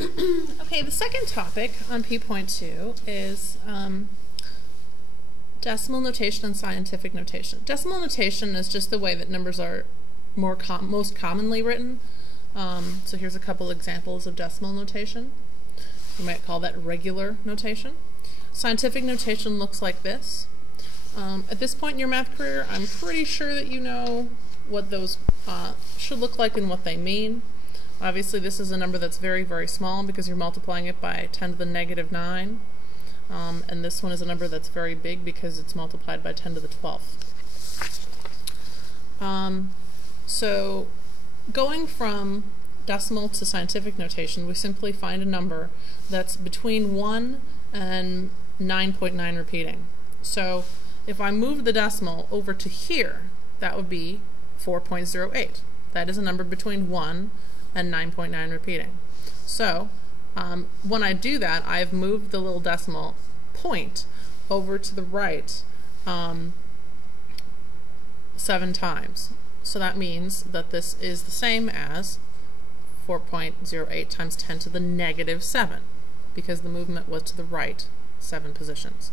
Okay, the second topic on P.2 is decimal notation and scientific notation. Decimal notation is just the way that numbers are most commonly written. So here's a couple examples of decimal notation. You might call that regular notation. Scientific notation looks like this. At this point in your math career, I'm pretty sure that you know what those should look like and what they mean. Obviously, this is a number that's very, very small because you're multiplying it by 10 to the negative 9. And this one is a number that's very big because it's multiplied by 10 to the 12th. So going from decimal to scientific notation, we simply find a number that's between 1 and 9.9 repeating. So if I move the decimal over to here, that would be 4.08. That is a number between 1 and 9.9 repeating. So when I do that, I've moved the little decimal point over to the right 7 times. So that means that this is the same as 4.08 times 10 to the negative 7, because the movement was to the right 7 positions.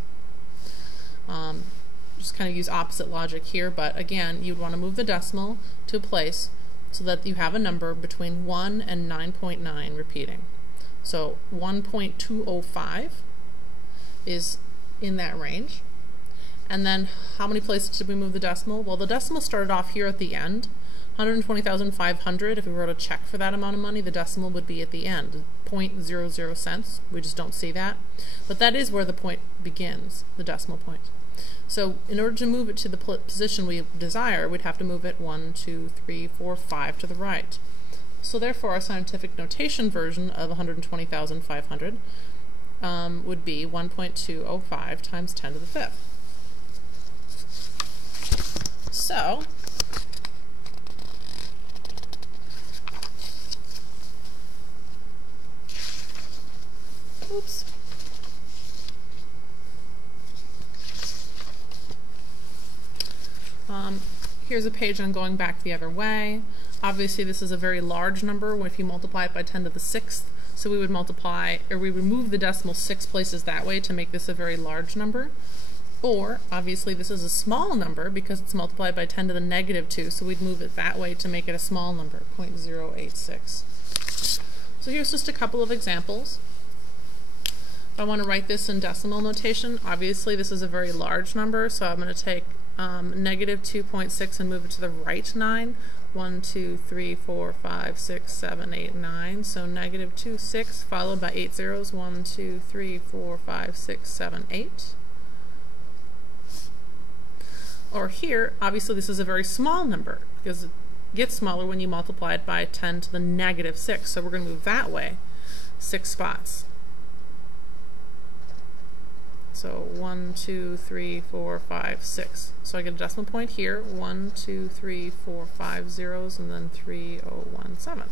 Just kind of use opposite logic here, but again, you'd want to move the decimal to a place so that you have a number between 1 and 9.9 repeating. So 1.205 is in that range. And then how many places did we move the decimal? Well, the decimal started off here at the end. 120,500, if we wrote a check for that amount of money, the decimal would be at the end, 0.00 cents. We just don't see that. But that is where the point begins, the decimal point. So in order to move it to the position we desire, we'd have to move it 1, 2, 3, 4, 5 to the right. So therefore our scientific notation version of 120,500 would be 1.205 times 10 to the 5th. So oops. Here's a page on going back the other way. Obviously this is a very large number if you multiply it by 10 to the 6th. So we would multiply, or we would move the decimal 6 places that way to make this a very large number. Or, obviously this is a small number because it's multiplied by 10 to the negative 2, so we'd move it that way to make it a small number, 0.086. So here's just a couple of examples. If I want to write this in decimal notation, obviously this is a very large number, so I'm going to take negative 2.6 and move it to the right 9. 1, 2, 3, 4, 5, 6, 7, 8, 9. So negative 2, 6, followed by 8 zeros. 1, 2, 3, 4, 5, 6, 7, 8. Or here, obviously this is a very small number because it gets smaller when you multiply it by 10 to the negative 6. So we're going to move that way 6 spots. So 1, 2, 3, 4, 5, 6. So I get a decimal point here, 1, 2, 3, 4, 5 zeros, and then 3017.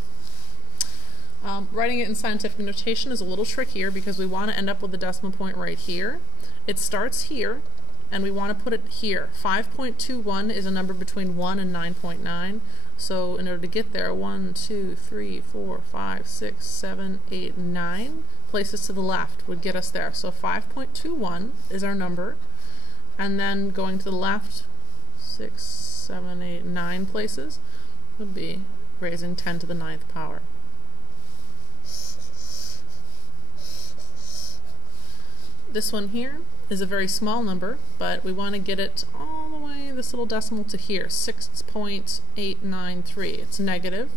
Writing it in scientific notation is a little trickier because we want to end up with the decimal point right here. It starts here, and we want to put it here. 5.21 is a number between 1 and 9.9. So in order to get there, 1, 2, 3, 4, 5, 6, 7, 8, 9 places to the left would get us there. So 5.21 is our number, and then going to the left 6, 7, 8, 9 places would be raising 10 to the 9th power. This one here is a very small number, but we want to get it all the way, this little decimal, to here, 6.893. It's negative.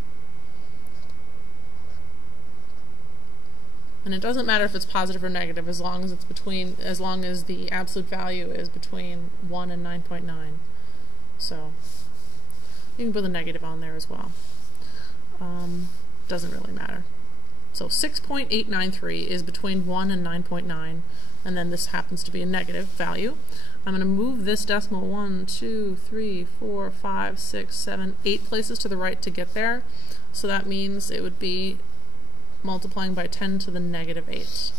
And it doesn't matter if it's positive or negative as long as it's between, as long as the absolute value is between 1 and 9.9. So you can put a negative on there as well. Doesn't really matter. So 6.893 is between 1 and 9.9, and then this happens to be a negative value. I'm going to move this decimal 1, 2, 3, 4, 5, 6, 7, 8 places to the right to get there. So that means it would be multiplying by 10 to the negative 8.